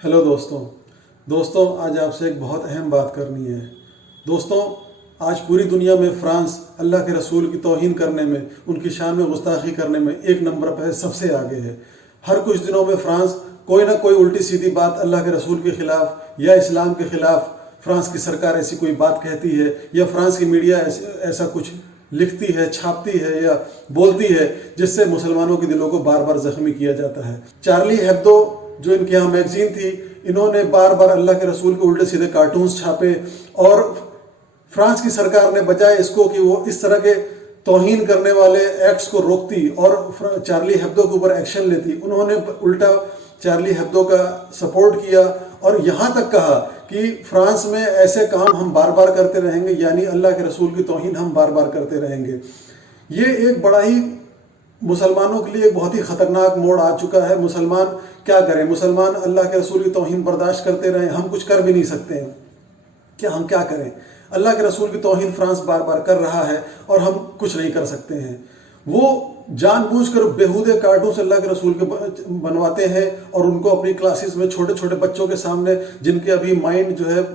Hello दोस्तों आज आपसे एक बहुत अहम बात करनी है। दोस्तों, आज पूरी दुनिया में फ्रांस अल्लाह के रसूल की तौहीन करने में, उनकी शान में गुस्ताखी करने में एक नंबर पर है, सबसे आगे है। हर कुछ दिनों में फ्रांस कोई ना कोई उल्टी सीधी बात अल्लाह के रसूल के ख़िलाफ़ या इस्लाम के ख़िलाफ़ फ्रांस की सरकार ऐसी कोई बात कहती है या फ्रांस की मीडिया ऐसा कुछ लिखती है, छापती है या बोलती है जिससे मुसलमानों के दिलों को बार बार ज़ख्मी किया जाता है। चार्ली हेब्दो जो इनके यहाँ मैगजीन थी, इन्होंने बार बार अल्लाह के रसूल के उल्टे सीधे कार्टून्स छापे और फ्रांस की सरकार ने बजाय इसको कि वो इस तरह के तौहीन करने वाले एक्ट्स को रोकती और चार्ली हेब्दो के ऊपर एक्शन लेती, उन्होंने उल्टा चार्ली हेब्दो का सपोर्ट किया और यहाँ तक कहा कि फ्रांस में ऐसे काम हम बार बार करते रहेंगे, यानी अल्लाह के रसूल की तौहीन हम बार बार करते रहेंगे। ये एक बड़ा ही मुसलमानों के लिए एक बहुत ही ख़तरनाक मोड़ आ चुका है। मुसलमान क्या करें? मुसलमान अल्लाह के रसूल की तौहीन बर्दाश्त करते रहें? हम कुछ कर भी नहीं सकते हैं। हम क्या करें? अल्लाह के रसूल की तौहीन फ्रांस बार बार कर रहा है और हम कुछ नहीं कर सकते हैं। वो जानबूझकर बेहूदे कार्टून्स अल्लाह के रसूल के बनवाते हैं और उनको अपनी क्लासेस में छोटे छोटे बच्चों के सामने, जिनके अभी माइंड जो है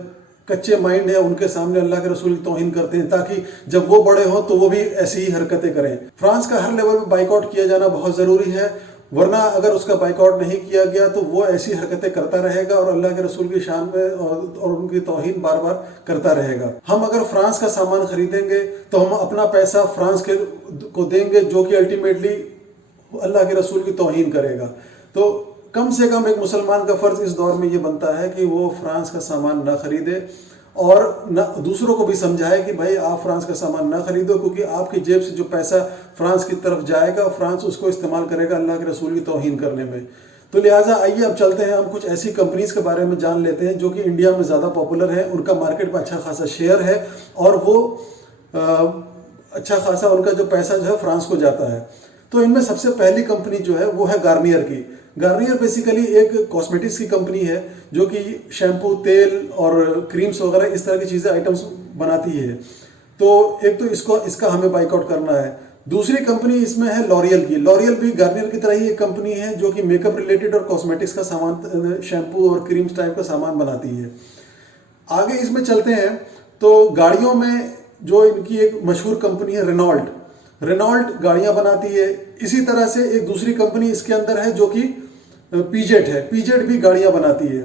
कच्चे माइंड है, उनके सामने अल्लाह के रसूल की तौहीन करते हैं ताकि जब वो बड़े हों तो वो भी ऐसी ही हरकतें करें। फ्रांस का हर लेवल पे बाइकआउट किया जाना बहुत ज़रूरी है, वरना अगर उसका बाइकआउट नहीं किया गया तो वो ऐसी हरकतें करता रहेगा और अल्लाह के रसूल की शान में और उनकी तौहीन बार बार करता रहेगा। हम अगर फ्रांस का सामान खरीदेंगे तो हम अपना पैसा फ्रांस को देंगे, जो कि अल्टीमेटली अल्लाह के रसूल की तौहीन करेगा। तो कम से कम एक मुसलमान का फ़र्ज़ इस दौर में ये बनता है कि वो फ्रांस का सामान ना ख़रीदे और न दूसरों को भी समझाए कि भाई आप फ्रांस का सामान ना खरीदो, क्योंकि आपकी जेब से जो पैसा फ्रांस की तरफ जाएगा, फ्रांस उसको इस्तेमाल करेगा अल्लाह के रसूल की तौहीन करने में। तो लिहाजा आइए अब चलते हैं, हम कुछ ऐसी कंपनीज़ के बारे में जान लेते हैं जो कि इंडिया में ज़्यादा पॉपुलर है, उनका मार्केट में अच्छा खासा शेयर है और वो अच्छा खासा उनका जो पैसा जो है फ्रांस को जाता है। तो इनमें सबसे पहली कंपनी जो है वो है गार्नियर की। गार्नियर बेसिकली एक कॉस्मेटिक्स की कंपनी है जो कि शैम्पू, तेल और क्रीम्स वगैरह इस तरह की चीज़ें आइटम्स बनाती है। तो एक तो इसका हमें बाइकआउट करना है। दूसरी कंपनी इसमें है लॉरियल की। लॉरियल भी गार्नियर की तरह ही एक कंपनी है जो कि मेकअप रिलेटेड और कॉस्मेटिक्स का सामान, शैम्पू और क्रीम्स टाइप का सामान बनाती है। आगे इसमें चलते हैं तो गाड़ियों में जो इनकी एक मशहूर कंपनी है रेनॉल्ट गाड़ियाँ बनाती है। इसी तरह से एक दूसरी कंपनी इसके अंदर है जो कि पीजेट है। पीजेट भी गाड़ियाँ बनाती है।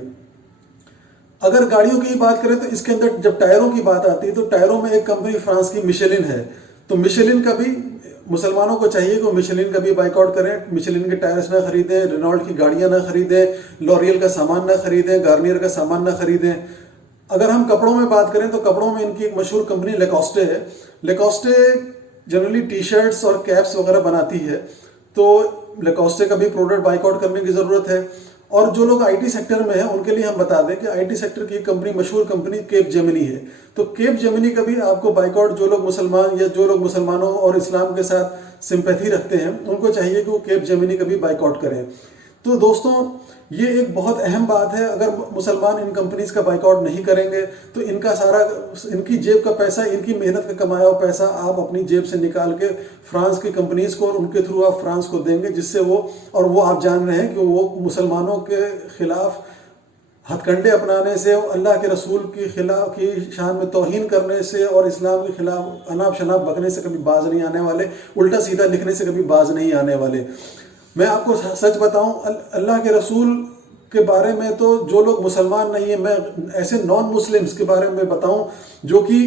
अगर गाड़ियों की बात करें तो इसके अंदर जब टायरों की बात आती है तो टायरों में एक कंपनी फ्रांस की मिशेलिन है। तो मिशेलिन का भी मुसलमानों को चाहिए कि मिशेलिन का भी बाइकआउट करें, मिशेलिन के टायर्स ना खरीदें, रेनॉल्ट की गाड़ियाँ ना खरीदें, लॉरियल का सामान ना खरीदें, गार्नियर का सामान ना खरीदें। अगर हम कपड़ों में बात करें तो कपड़ों में इनकी एक मशहूर कंपनी लेकॉस्टे है। लेकॉस्टे जनरली टी शर्ट्स और कैप्स वगैरह बनाती है, तो लेकॉस्टे का भी प्रोडक्ट बाइकआउट करने की ज़रूरत है। और जो लोग आईटी सेक्टर में हैं उनके लिए हम बता दें कि आईटी सेक्टर की कंपनी, मशहूर कंपनी केप जेमिनी है। तो केप जेमिनी का भी आपको बाइकआउट, जो लोग मुसलमान या जो लोग मुसलमानों और इस्लाम के साथ सिंपैथी रखते हैं उनको चाहिए कि वो केप जेमिनी का भी बाइकआउट करें। तो दोस्तों, ये एक बहुत अहम बात है। अगर मुसलमान इन कंपनीज़ का बाइकआउट नहीं करेंगे तो इनकी जेब का पैसा, इनकी मेहनत का कमाया हुआ पैसा आप अपनी जेब से निकाल के फ्रांस की कंपनीज़ को और उनके थ्रू आप फ्रांस को देंगे, जिससे वो आप जान रहे हैं कि वो मुसलमानों के ख़िलाफ़ हथकंडे अपनाने से, अल्लाह के रसूल की शान में तौहीन करने से और इस्लाम के ख़िलाफ़ अनाप शनाप बकने से कभी बाज नहीं आने वाले, उल्टा सीधा लिखने से कभी बाज नहीं आने वाले। मैं आपको सच बताऊं, अल्लाह के रसूल के बारे में तो जो लोग मुसलमान नहीं है, मैं ऐसे नॉन मुस्लिम्स के बारे में बताऊं जो कि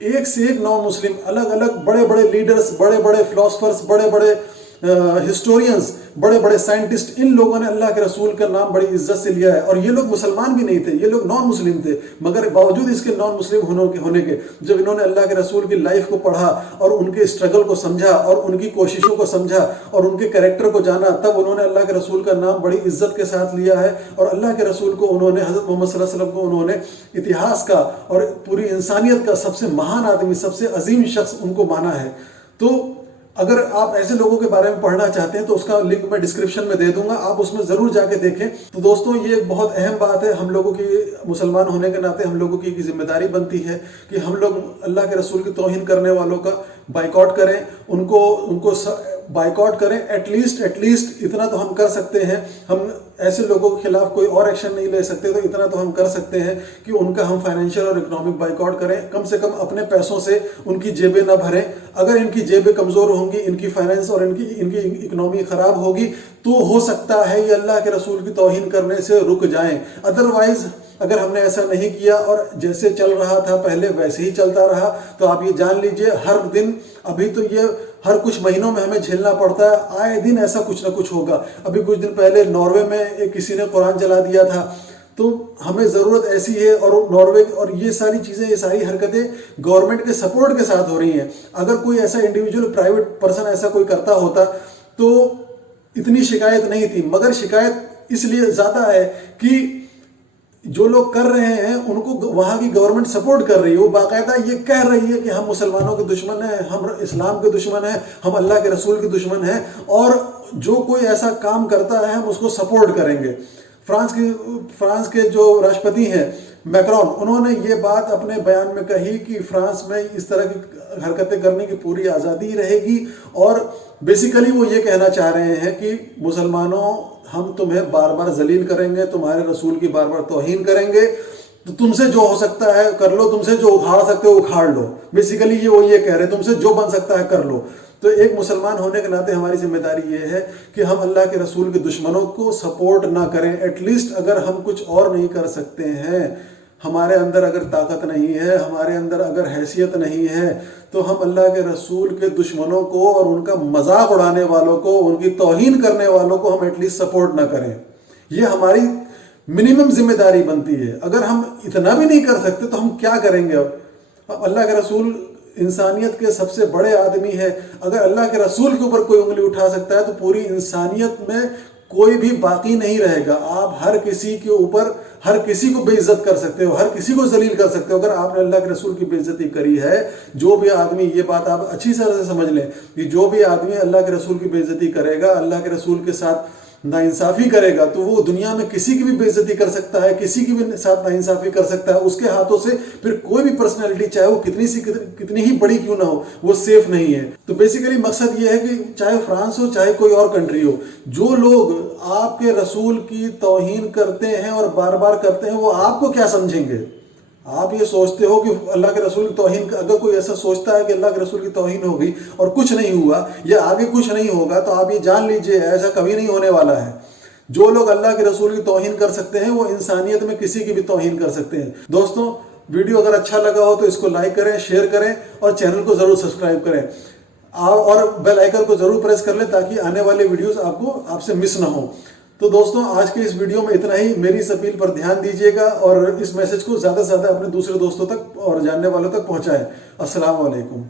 एक से एक नॉन मुस्लिम, अलग अलग बड़े बड़े लीडर्स, बड़े बड़े फिलोसफर्स, बड़े बड़े हिस्टोरियंस, बड़े बड़े साइंटिस्ट, इन लोगों ने अल्लाह के रसूल का नाम बड़ी इज्जत से लिया है। और ये लोग मुसलमान भी नहीं थे, ये लोग नॉन मुस्लिम थे, मगर बावजूद इसके नॉन मुस्लिम होने के जब इन्होंने अल्लाह के रसूल की लाइफ को पढ़ा और उनके स्ट्रगल को समझा और उनकी कोशिशों को समझा और उनके कैरेक्टर को जाना, तब उन्होंने अल्लाह के रसूल का नाम बड़ी इज्जत के साथ लिया है। और अल्लाह के रसूल को उन्होंने, हज़रत मोहम्मद सल्लल्लाहु अलैहि वसल्लम को उन्होंने इतिहास का और पूरी इंसानियत का सबसे महान आदमी, सबसे अजीम शख्स उनको माना है। तो अगर आप ऐसे लोगों के बारे में पढ़ना चाहते हैं तो उसका लिंक मैं डिस्क्रिप्शन में दे दूंगा, आप उसमें ज़रूर जाके देखें। तो दोस्तों, ये एक बहुत अहम बात है। हम लोगों की, मुसलमान होने के नाते हम लोगों की जिम्मेदारी बनती है कि हम लोग अल्लाह के रसूल की तौहीन करने वालों का बाइकआउट करें, उनको बाइकआउट करें। एटलीस्ट इतना तो हम कर सकते हैं, हम ऐसे लोगों के खिलाफ कोई और एक्शन नहीं ले सकते, तो इतना तो हम कर सकते हैं कि उनका हम फाइनेंशियल और इकोनॉमिक बाइकआउट करें। कम से कम अपने पैसों से उनकी जेबें ना भरें। अगर इनकी जेबें कमज़ोर होंगी, इनकी फाइनेंस और इनकी इकोनॉमी ख़राब होगी, तो हो सकता है ये अल्लाह के रसूल की तौहीन करने से रुक जाएं। अदरवाइज़ अगर हमने ऐसा नहीं किया और जैसे चल रहा था पहले वैसे ही चलता रहा, तो आप ये जान लीजिए हर दिन, अभी तो ये हर कुछ महीनों में हमें झेलना पड़ता है, आए दिन ऐसा कुछ ना कुछ होगा। अभी कुछ दिन पहले नॉर्वे में किसी ने कुरान जला दिया था, तो हमें ज़रूरत ऐसी है। और नॉर्वे और ये सारी चीज़ें, ये सारी हरकतें गवर्नमेंट के सपोर्ट के साथ हो रही हैं। अगर कोई ऐसा इंडिविजुअल प्राइवेट पर्सन ऐसा कोई करता होता तो इतनी शिकायत नहीं थी, मगर शिकायत इसलिए ज़्यादा है कि जो लोग कर रहे हैं उनको वहाँ की गवर्नमेंट सपोर्ट कर रही है। वो बाकायदा ये कह रही है कि हम मुसलमानों के दुश्मन हैं, हम इस्लाम के दुश्मन हैं, हम अल्लाह के रसूल के दुश्मन हैं, और जो कोई ऐसा काम करता है हम उसको सपोर्ट करेंगे। फ्रांस के जो राष्ट्रपति हैं मैक्रोन, उन्होंने ये बात अपने बयान में कही कि फ्रांस में इस तरह की हरकतें करने की पूरी आज़ादी रहेगी, और बेसिकली वो ये कहना चाह रहे हैं कि मुसलमानों, हम तुम्हें बार बार जलील करेंगे, तुम्हारे रसूल की बार बार तौहीन करेंगे, तो तुमसे जो हो सकता है कर लो, तुमसे जो उखाड़ सकते हो उखाड़ लो। बेसिकली ये कह रहे हैं, तुमसे जो बन सकता है कर लो। तो एक मुसलमान होने के नाते हमारी जिम्मेदारी ये है कि हम अल्लाह के रसूल के दुश्मनों को सपोर्ट ना करें। एटलीस्ट अगर हम कुछ और नहीं कर सकते हैं, हमारे अंदर अगर ताकत नहीं है, हमारे अंदर अगर हैसियत नहीं है, तो हम अल्लाह के रसूल के दुश्मनों को और उनका मजाक उड़ाने वालों को, उनकी तौहीन करने वालों को हम एटलीस्ट सपोर्ट ना करें। ये हमारी मिनिमम जिम्मेदारी बनती है। अगर हम इतना भी नहीं कर सकते तो हम क्या करेंगे? अब अल्लाह के रसूल इंसानियत के सबसे बड़े आदमी है। अगर अल्लाह के रसूल के ऊपर कोई उंगली उठा सकता है तो पूरी इंसानियत में कोई भी बाकी नहीं रहेगा। आप हर किसी के ऊपर, हर किसी को बेइज्जत कर सकते हो, हर किसी को जलील कर सकते हो। अगर आपने अल्लाह के रसूल की बेइज्जती करी है, जो भी आदमी, ये बात आप अच्छी तरह से समझ लें कि जो भी आदमी अल्लाह के रसूल की बेइज्जती करेगा, अल्लाह के रसूल के साथ नाइंसाफ़ी करेगा, तो वो दुनिया में किसी की भी बेइज्जती कर सकता है, किसी की भी साथ नाइंसाफ़ी कर सकता है। उसके हाथों से फिर कोई भी पर्सनैलिटी, चाहे वो कितनी ही बड़ी क्यों ना हो, वो सेफ नहीं है। तो बेसिकली मकसद ये है कि चाहे फ्रांस हो, चाहे कोई और कंट्री हो, जो लोग आपके रसूल की तौहीन करते हैं और बार बार करते हैं, वो आपको क्या समझेंगे? आप ये सोचते हो कि अल्लाह के रसूल की तौहीन, अगर कोई ऐसा सोचता है कि अल्लाह के रसूल की तौहीन हो गई और कुछ नहीं हुआ या आगे कुछ नहीं होगा, तो आप ये जान लीजिए ऐसा कभी नहीं होने वाला है। जो लोग अल्लाह के रसूल की तौहीन कर सकते हैं, वो इंसानियत में किसी की भी तौहीन कर सकते हैं। दोस्तों, वीडियो अगर अच्छा लगा हो तो इसको लाइक करें, शेयर करें और चैनल को ज़रूर सब्सक्राइब करें और बेल आइकन को ज़रूर प्रेस कर लें ताकि आने वाले वीडियोज़ आपसे मिस ना हो। तो दोस्तों, आज के इस वीडियो में इतना ही। मेरी इस अपील पर ध्यान दीजिएगा और इस मैसेज को ज़्यादा से ज़्यादा अपने दूसरे दोस्तों तक और जानने वालों तक पहुँचाएँ। अस्सलाम वालेकुम।